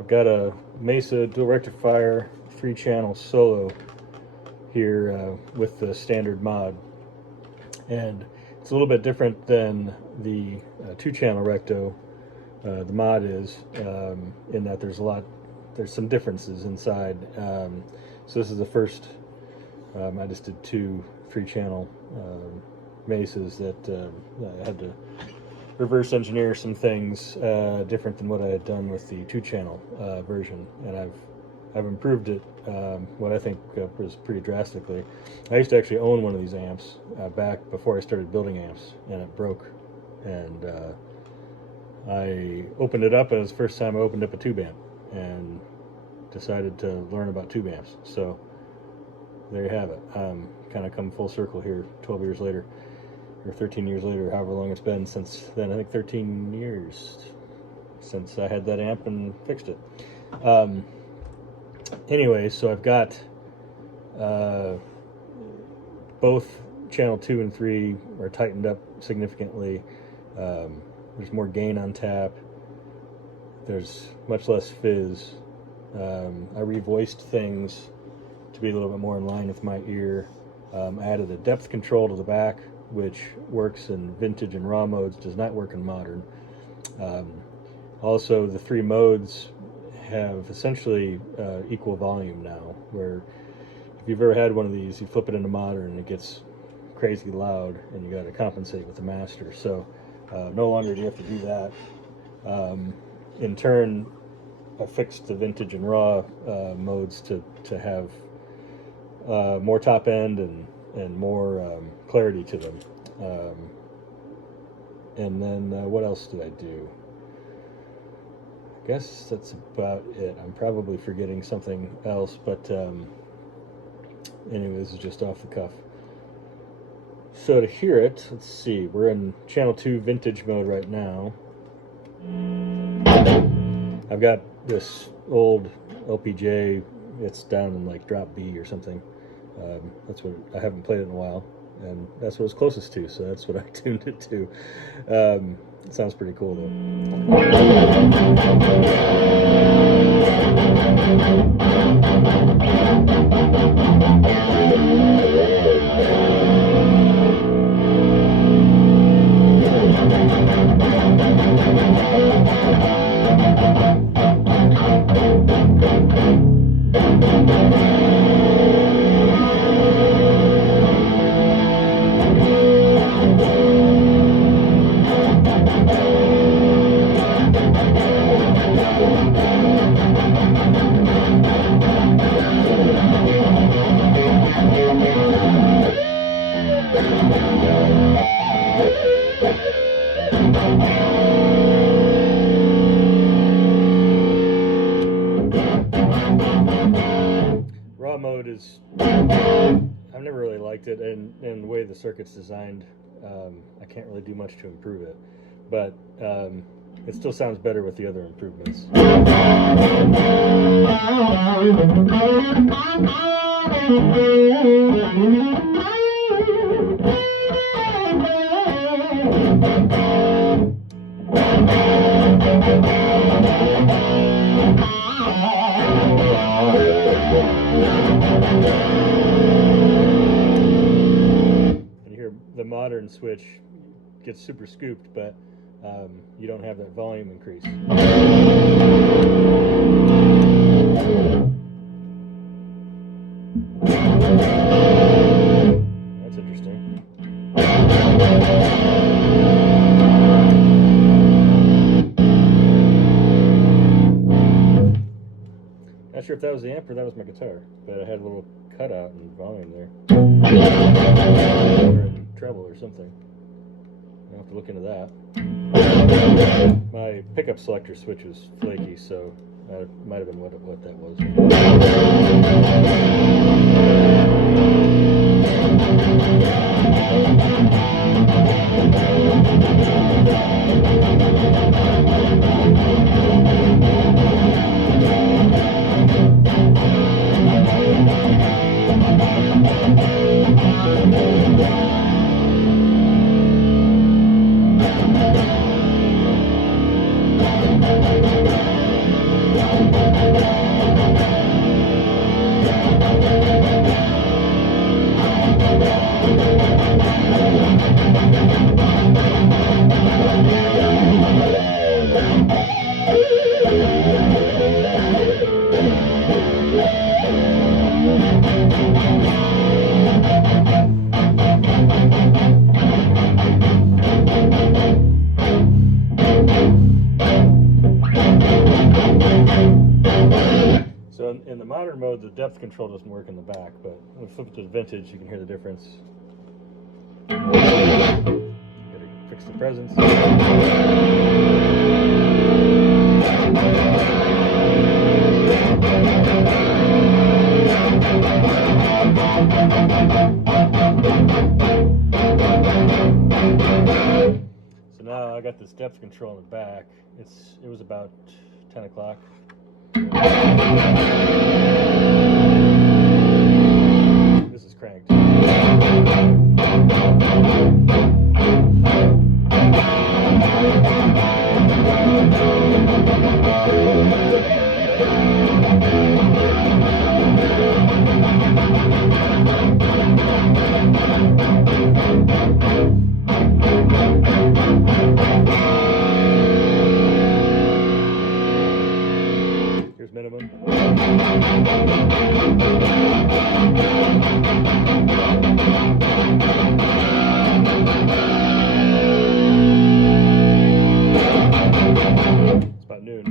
I've got a Mesa dual rectifier 3-channel solo here with the standard mod, and it's a little bit different than the 2-channel recto. The mod is in that there's some differences inside. So this is the first. I just did 2 3-channel Mesas that I had to reverse engineer some things different than what I had done with the 2-channel version, and I've improved it what I think was pretty drastically. I used to actually own one of these amps back before I started building amps, and it broke, and I opened it up, and it was the first time I opened up a tube amp and decided to learn about tube amps. So there you have it. Kind of come full circle here 12 years later, or 13 years later, however long it's been since then. I think 13 years since I had that amp and fixed it. Anyway, so I've got both channel 2 and 3 are tightened up significantly. There's more gain on tap. There's much less fizz. I revoiced things to be a little bit more in line with my ear. Added a depth control to the back, which works in vintage and raw modes, does not work in modern. Also, the 3 modes have essentially equal volume now, where if you've ever had one of these, you flip it into modern and it gets crazy loud, and you got to compensate with the master. So no longer do you have to do that. In turn, I fixed the vintage and raw modes to have more top end and more clarity to them. And then what else did I do? I guess that's about it. I'm probably forgetting something else, but anyway, this is just off the cuff. So to hear it, let's see, we're in channel 2 vintage mode right now. I've got this old LPJ, it's down in like drop B or something. That's what I haven't played it in a while, and that's what it's closest to, so that's what I tuned it to. It sounds pretty cool though. Raw mode is, I've never really liked it, and the way the circuit's designed, I can't really do much to improve it, but it still sounds better with the other improvements. And here the modern switch gets super scooped, but you don't have that volume increase. That's interesting. Not sure if that was the amp or that was my guitar, but I had a little cutout in volume there. Or in treble or something. I'll have to look into that. My pickup selector switch was flaky, so that might have been what that was. modern mode, the depth control doesn't work in the back, but when we flip it to the vintage, you can hear the difference. You gotta fix the presence. So now I got this depth control in the back. It was about 10 o'clock. This is cranked. Here's minimum. It's about noon.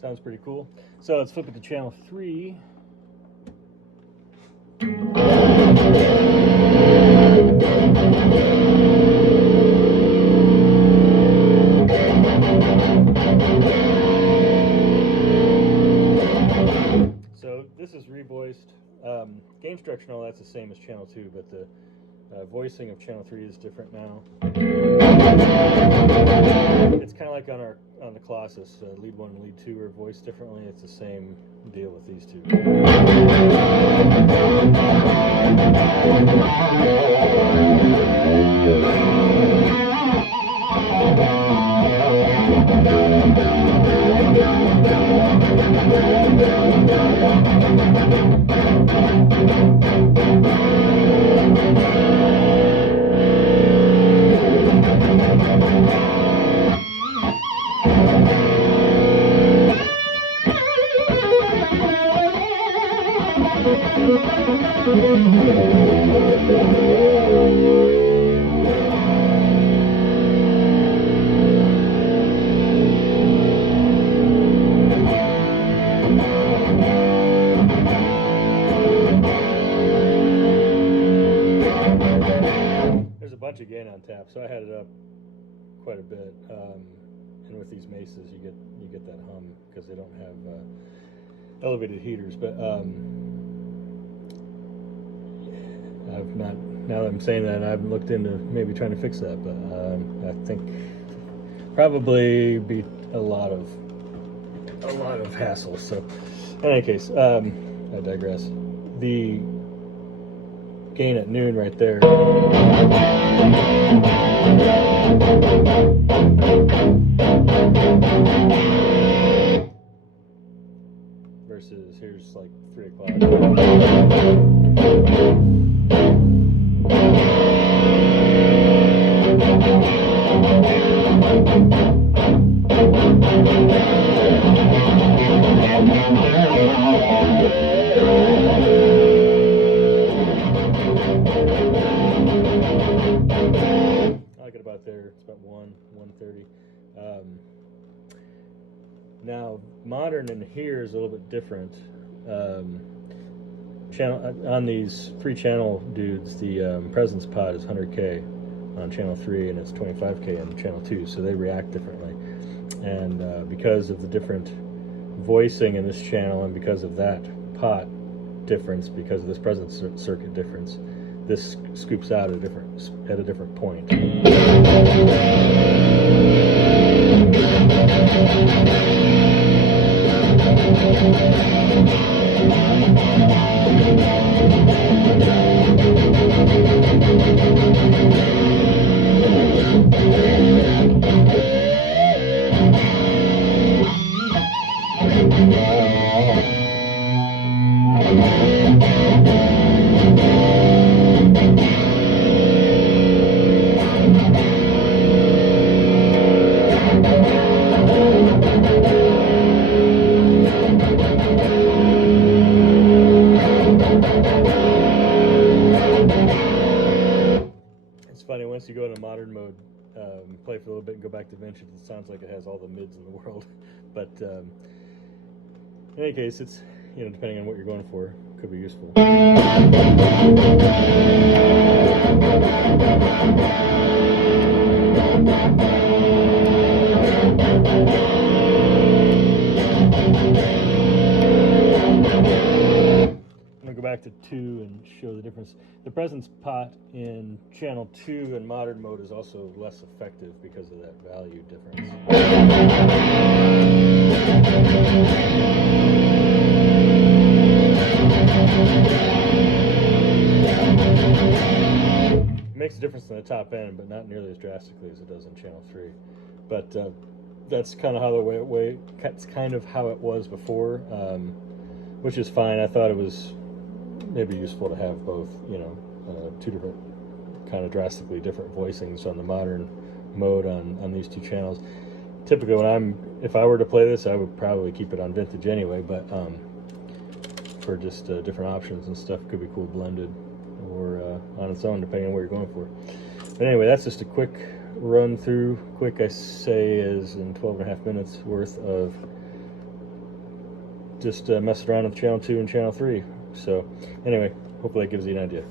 Sounds pretty cool. So let's flip it to channel 3. So this is revoiced. Gain structure and all that's the same as channel 2, but the voicing of channel 3 is different now. It's kind of like on the Colossus, lead 1 and lead 2 are voiced differently. It's the same deal with these two. There's a bunch of gain on tap, so I had it up quite a bit. And with these Mesas, you get that hum because they don't have elevated heaters. But I've not. Now that I'm saying that, I haven't looked into maybe trying to fix that. But I think probably be a lot of hassle. So, in any case, I digress. The gain at noon right there. Versus here's like 3 o'clock. I get about there. It's about 1:30. Now, modern in here is a little bit different. Channel on these 3-channel dudes, the presence pod is 100K on channel 3, and it's 25K on channel 2. So they react differently, and because of the different voicing in this channel, and because of that pot difference, because of this presence circuit difference, this scoops out at a different point. a modern mode, play for a little bit and go back to vintage. It sounds like it has all the mids in the world, but in any case, it's, you know, depending on what you're going for, could be useful. I'm going to go back to 2 and show the difference. The presence pot in channel 2 in modern mode is also less effective because of that value difference. It makes a difference in the top end, but not nearly as drastically as it does in channel 3. But that's kind of how it was before, which is fine. I thought it was maybe useful to have both, you know, 2 different kind of drastically different voicings on the modern mode on these 2 channels. Typically, if I were to play this, I would probably keep it on vintage anyway, but for just different options and stuff, could be cool blended or on its own, depending on what you're going for. But anyway, that's just a quick run through. Quick, I say, is in 12.5 minutes worth of just messing around with channel 2 and channel 3. So anyway, hopefully that gives you an idea.